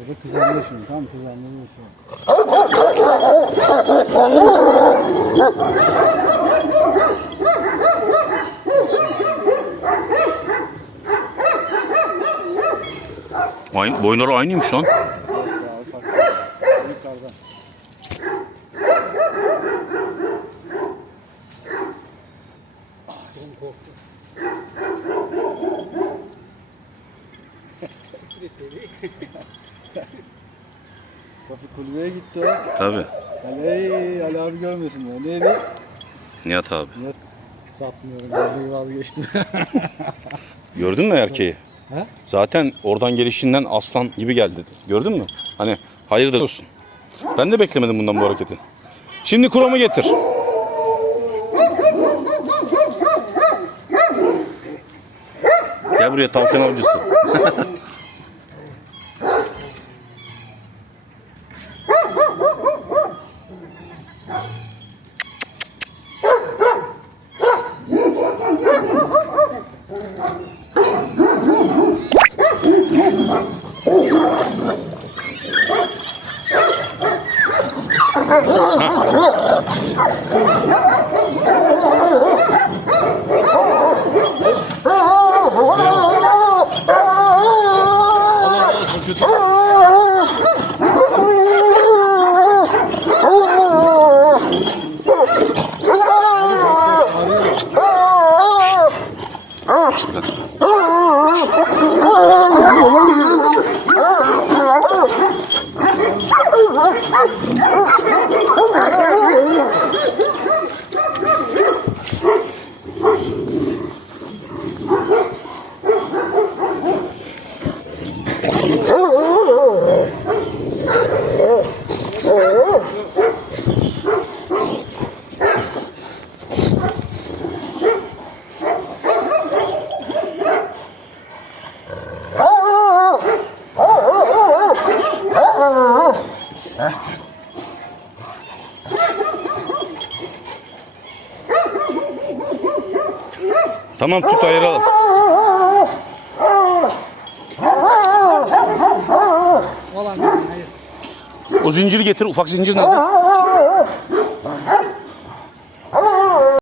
Burada kızarma şimdi tamam kızarma şey. Aynı, boyunları aynıymış lan. Yukarıdan. Kapı kulübeye gitti o. Tabi. Yani ey Ali abi görmüyorsun ya. Neydi? Nihat abi. Nihat satmıyorum. Ben vazgeçtim. Gördün mü erkeği? He? Zaten oradan gelişinden aslan gibi geldi. Gördün mü? Hani hayırdır olsun. Ben de beklemedim bundan bu hareketi. Şimdi kuramı getir. Gel buraya tavşan avcısı. Oh, Oh, my God. Tamam tut ayıralım. Olan hayır. O zinciri getir. Ufak zincir nerede?